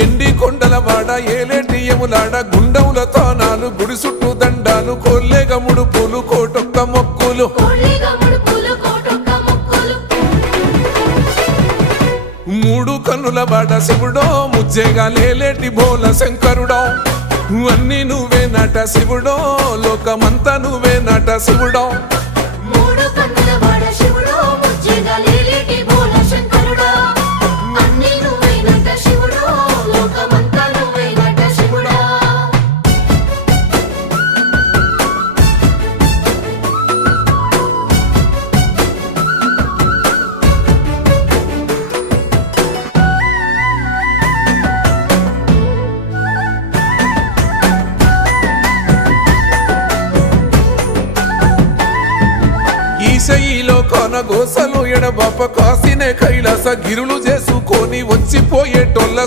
ఎండి కొండల వాడ ఏలేటియములాడ గుండముల తానాలు గుడి చుట్టూ దండాలు కోల్లేగ ముడుపులు కోటొక్క మొక్కులు మూడు కన్నుల వాడ శివుడో ముజ్జేగా లేలేటి బోల శంకరుడో అన్ని నువ్వే నట శివుడో లోకమంతా నువ్వే నట శివుడో ఈశయిలో కొనగోసలు ఎడబాప కాసినే కైలాస గిరులు చేసుకొని వచ్చిపోయేటోళ్ళ